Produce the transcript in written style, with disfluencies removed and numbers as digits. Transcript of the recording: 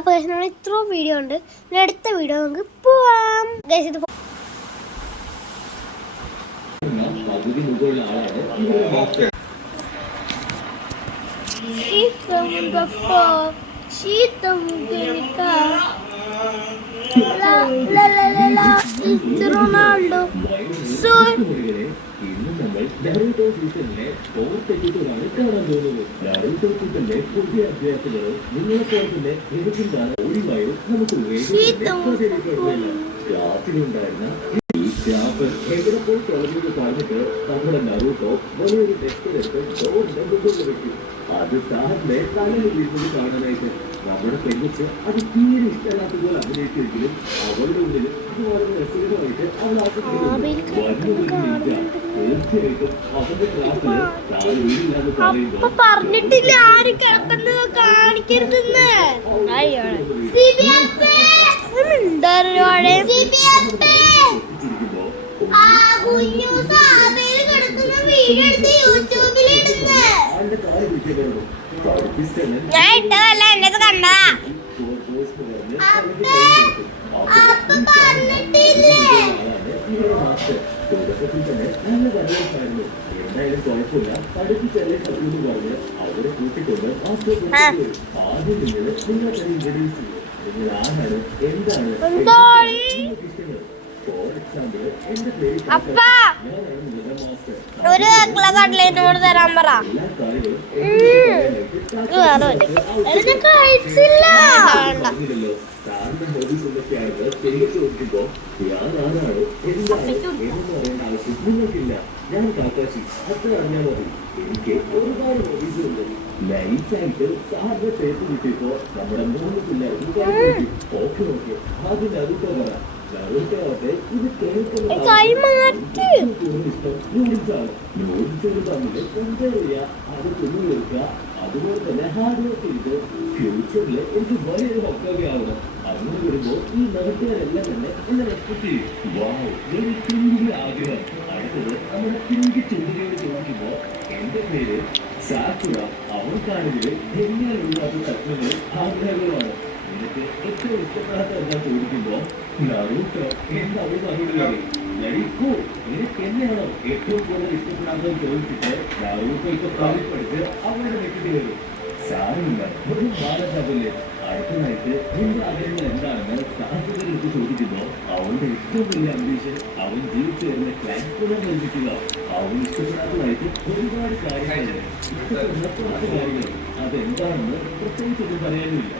അപ്പോൾ നമ്മൾ ഇത്ര വീഡിയോ ഉണ്ട്. അടുത്ത വീഡിയോ നമുക്ക് പോവാം. ഇത് റൊണാൾഡോ ഇന്ന് നമ്മൾ നറൂട്ടോ സീസണിലെ ഫോർത്ത് എപ്പിസോഡാണ് കാണാൻ പോകുന്നത്. നറൂട്ടോ സീസണിലെ പുതിയ അഭ്യാസങ്ങളും നിങ്ങളെപ്പോലെ തന്നെ എനിക്കുണ്ടാകുന്ന ഒഴിവായും നമുക്ക് ക്ലാസ്സിലുണ്ടായിരുന്ന ഈ സ്റ്റാഫ് എവിടെ പോയി തുടങ്ങിയത് പറഞ്ഞിട്ട് നമ്മുടെ നറൂട്ടോ വലിയൊരു ടെക്സ്റ്റെടുത്ത് ഡോറിന്റെ മുകളിൽ വെക്കും. അത് സാറിന്റെ തലയിൽ ഇരുന്നത് കാണാനായിട്ട് നമ്മുടെ പെൺകുച്ച് അത് തീരെ ഇഷ്ടമല്ലാത്ത പോലെ അഭിനയിച്ചെങ്കിലും അവളുടെ ഉള്ളിൽ അത് വളരെ രസകരമായിട്ട് അവൾ തീർച്ചയായിട്ടും അവന്റെ ക്ലാസ്സിൽ താഴെയില്ലാന്ന് പറയുമ്പോൾ പറഞ്ഞിട്ടില്ല ആര് കിടക്കുന്നത് കാണിക്കരുതെന്ന്. ഞാൻ ഇട്ടതല്ല എന്നത് കണ്ട തുടക്കത്തിൽ തന്നെ നല്ല കഥയായിരുന്നു. എന്തായാലും കുഴപ്പമില്ല, പഠിപ്പിച്ചല്ലേ എന്ന് പറഞ്ഞ് അവരെ കൂട്ടിക്കൊണ്ട് ആദ്യം നിങ്ങള് നിങ്ങളെ തന്നെ ഇൻട്രൊഡ്യൂസ് ചെയ്യും. നിങ്ങൾ ആരാണ്, എന്താണ് ഇഷ്ടങ്ങൾ. ഫോർ എക്സാമ്പിൾ, എന്റെ പേര് ഞാനാണ് നിങ്ങളുടെ മാസ്റ്റർ. എല്ലാ കാര്യങ്ങളും സാറിന്റെ ഹോബീസ് എന്തൊക്കെയാണെന്ന് ശരിക്കും ചോദിക്കുമ്പോ ഞാൻ ആരാണ്, എന്താണ് എന്ന് പറയേണ്ട ആവശ്യം നിങ്ങൾക്കില്ല. ഞാൻ കാക്കാശി, അത്ര അറിഞ്ഞാൽ മതി. എനിക്ക് ഒരുപാട് ഹോബീസ് ഉണ്ട്. നൈസായിട്ട് സാറിന്റെ ടേപ്പ് കിട്ടിയപ്പോ നമ്മുടെ 3 പിള്ളേർക്ക് ഓക്കെ ഓക്കെ ആദ്യം നറുട്ടോ പറ. നറുട്ടോട്ടെ ഇത് കേൾക്കുന്ന ഇഷ്ടം നൂഡിൽസാണ്. നൂഡിൽസുകൾ തമ്മിൽ കമ്പയർ ചെയ്യുക, അത് തിന്നു തീർക്കുക. അതുപോലെ തന്നെ ഹാർഡ് വർക്ക് ചെയ്ത് ഫ്യൂച്ചറിൽ എനിക്ക് വലിയൊരു ഹോക്കറിയാവണം. അങ്ങനെ വരുമ്പോൾ ഈ നറുട്ടുകാരെല്ലാം തന്നെ എന്നെ റെസ്പെക്ട് ചെയ്യും. വാവ്, ഒരു പിങ്കിന്റെ ആഗ്രഹം. അടുത്തത് നമ്മുടെ പിങ്കി ചുണ്ടിനോട് ചോദിക്കുമ്പോൾ എന്റെ പേര് സാക്കുറ. അവൾക്കാണെങ്കിൽ എങ്ങനെയുള്ള സ്വപ്നങ്ങളും ആഗ്രഹങ്ങളുമാണ്. നിനക്ക് ഏറ്റവും ഇഷ്ടപ്പെടാത്ത എന്താ ചോദിക്കുമ്പോ നറൂട്ടോ എന്ന് അവൾ പറഞ്ഞിട്ടുള്ളത്. നിനക്ക് എന്നെയാണോ ഏറ്റവും കൂടുതൽ ഇഷ്ടപ്പെടാത്തത് ചോദിച്ചിട്ട് നറൂട്ടോ ഇപ്പൊ പ്രാവശ്യപ്പെടുത്ത് അവളുടെ വെട്ടിട്ട് വരും. സാരമില്ല, ഒരു ബാലസാബല്ലേ. അടുത്തതായിട്ട് നിന്റെ ആഗ്രഹങ്ങൾ എന്താണെന്ന് സാഹചര്യങ്ങൾക്ക് ചോദിക്കുമ്പോ അവളുടെ ഏറ്റവും വലിയ അംബീഷൻ അവൻ ജീവിച്ചു വരുന്ന ക്ലാസ് നിർമ്മിക്കുക. അവൻ ഇഷ്ടപ്പെടാത്തതായിട്ട് ഒരുപാട് കാര്യങ്ങളുണ്ട്. ഇഷ്ടപ്പെടുന്ന പല കാര്യങ്ങൾ അതെന്താണെന്ന് പ്രത്യേകിച്ചൊന്നും പറയാനുമില്ല.